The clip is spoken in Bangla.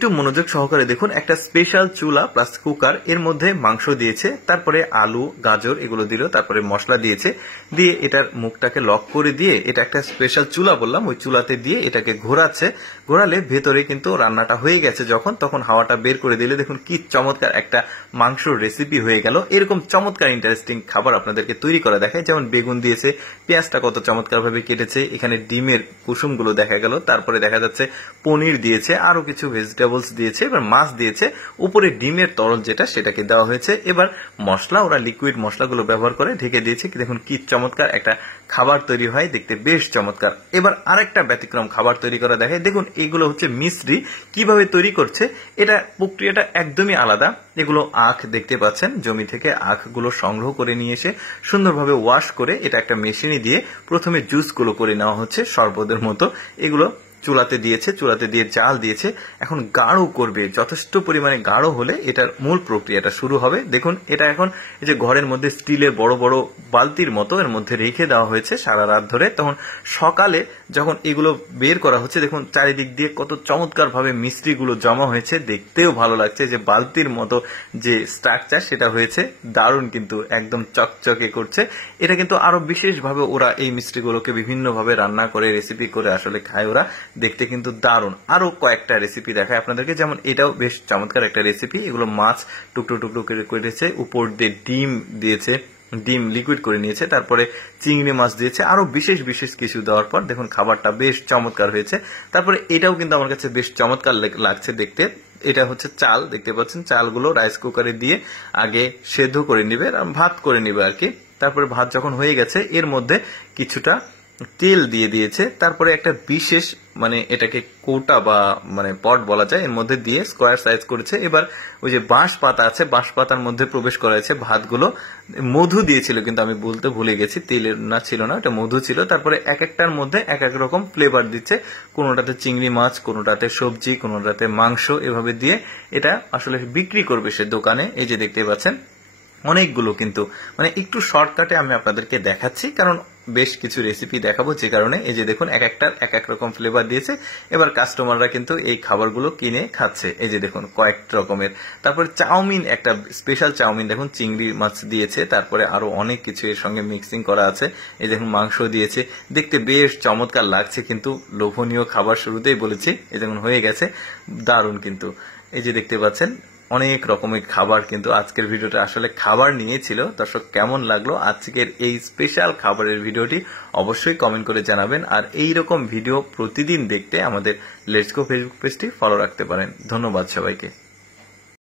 একটু মনোযোগ সহকারে দেখুন, একটা স্পেশাল চুলা প্লাস কুকার, এর মধ্যে মাংস দিয়েছে, তারপরে আলু গাজর এগুলো দিল, তারপরে মশলা দিয়েছে, দিয়ে এটার মুখটাকে লক করে দিয়ে এটা একটা স্পেশাল চুলা বললাম, ওই চুলাতে দিয়ে এটাকে ঘোরাচ্ছে। ঘোরালে ভেতরে কিন্তু রান্নাটা হয়ে গেছে যখন, তখন হাওয়াটা বের করে দিলে দেখুন কি চমৎকার একটা মাংসর রেসিপি হয়ে গেল। এরকম চমৎকার ইন্টারেস্টিং খাবার আপনাদেরকে তৈরি করা দেখায়, যেমন বেগুন দিয়েছে, পেঁয়াজটা কত চমৎকার ভাবে কেটেছে, এখানে ডিমের কুসুমগুলো দেখা গেল, তারপরে দেখা যাচ্ছে পনির দিয়েছে, আরো কিছু ভেজিটেবলস দিয়েছে, এবার মাছ দিয়েছে, উপরে ডিমের তরল যেটা সেটাকে দেওয়া হয়েছে। এবার মশলা ওরা লিকুইড মশলাগুলো ব্যবহার করে ঢেকে দিয়েছে। দেখুন কি চমৎকার একটা খাবার তৈরি হয়, দেখতে বেশ চমৎকার। এবার আরেকটা ব্যতিক্রম খাবার তৈরি করা দেখায়, দেখুন এগুলো হচ্ছে মিশ্রি। কিভাবে তৈরি করছে এটা প্রক্রিয়াটা একদমই আলাদা। এগুলো আখ দেখতে পাচ্ছেন, জমি থেকে আখগুলো সংগ্রহ করে নিয়ে এসে সুন্দরভাবে ওয়াশ করে এটা একটা মেশিনে দিয়ে প্রথমে জুসগুলো করে নেওয়া হচ্ছে শরবতের মতো। এগুলো চুলাতে দিয়েছে, চুলাতে দিয়ে চাল দিয়েছে, এখন গাঢ় করবে, যথেষ্ট পরিমাণে গাঢ় হলে এটার মূল প্রক্রিয়াটা শুরু হবে। দেখুন এটা এখন এই যে ঘরের মধ্যে স্টিলের বড় বড় বালতির মতো এর মধ্যে রেখে দেওয়া হয়েছে সারা রাত ধরে। তখন সকালে যখন এগুলো বের করা হচ্ছে, দেখুন চারিদিক দিয়ে কত চমৎকার ভাবে মিস্ত্রিগুলো জমা হয়েছে, দেখতেও ভালো লাগছে। যে বালতির মতো যে স্ট্রাকচার সেটা হয়েছে, দারুণ কিন্তু একদম চকচকে করছে। এটা কিন্তু আরো বিশেষভাবে ওরা এই মিস্ত্রিগুলোকে বিভিন্নভাবে রান্না করে রেসিপি করে আসলে খায় ওরা, দেখতে কিন্তু দারুণ। আরো কয়েকটা রেসিপি দেখায় আপনাদেরকে, যেমন এটাও বেশ চমৎকার একটা রেসিপি। এগুলো মাছ টুকরো টুকরো করে করেছে, উপর দিয়ে ডিম দিয়েছে, ডিম লিকুইড করে নিয়েছে, তারপরে চিংড়ি মাছ দিয়েছে, আরো বিশেষ বিশেষ কিছু দেওয়ার পর দেখুন খাবারটা বেশ চমৎকার হয়েছে। তারপরে এটাও কিন্তু আমার কাছে বেশ চমৎকার লাগছে দেখতে। এটা হচ্ছে চাল, দেখতে পাচ্ছেন চালগুলো রাইস কুকারে দিয়ে আগে সেদ্ধ করে নিবে, ভাত করে নিবে আর কি। তারপরে ভাত যখন হয়ে গেছে এর মধ্যে কিছুটা তেল দিয়ে দিয়েছে, তারপরে একটা বিশেষ মানে এটাকে কৌটা বা মানে পট বলা যায়, এর মধ্যে দিয়ে স্কোয়ার সাইজ করেছে। এবার ওই যে বাঁশ পাতা আছে, বাঁশ পাতার মধ্যে প্রবেশ করাছে ভাতগুলো। মধু দিয়েছিল কিন্তু আমি বলতে ভুলে গেছি, তেলের না ছিল না, এটা মধু ছিল। তারপরে এক একটার মধ্যে এক এক রকম ফ্লেভার দিচ্ছে, কোনোটাতে চিংড়ি মাছ, কোনোটাতে সবজি, কোনোটাতে মাংস, এভাবে দিয়ে এটা আসলে বিক্রি করবে সে দোকানে। এই যে দেখতে পাচ্ছেন অনেকগুলো, কিন্তু মানে একটু শর্টকাটে আমি আপনাদেরকে দেখাচ্ছি কারণ বেশ কিছু রেসিপি দেখাবো, যে কারণে। এই যে দেখুন এক একটার এক এক রকম ফ্লেভার দিয়েছে, এবার কাস্টমাররা কিন্তু এই খাবারগুলো কিনে খাচ্ছে। এই যে দেখুন কয়েক রকমের। তারপরে চাউমিন, একটা স্পেশাল চাউমিন দেখুন, চিংড়ি মাছ দিয়েছে, তারপরে আরো অনেক কিছু এর সঙ্গে মিক্সিং করা আছে। এই দেখুন মাংস দিয়েছে, দেখতে বেশ চমৎকার লাগছে, কিন্তু লোভনীয় খাবার শুরুতেই বলেছি। এই দেখুন হয়ে গেছে, দারুণ কিন্তু। এই যে দেখতে পাচ্ছেন অনেক রকমের খাবার, কিন্তু আজকের ভিডিওটা আসলে খাবার নিয়ে ছিল। দর্শক কেমন লাগলো আজকের এই স্পেশাল খাবারের ভিডিওটি অবশ্যই কমেন্ট করে জানাবেন। আর এই রকম ভিডিও প্রতিদিন দেখতে আমাদের লেটস গো ফেসবুক পেজটি ফলো রাখতে পারেন। ধন্যবাদ সবাইকে।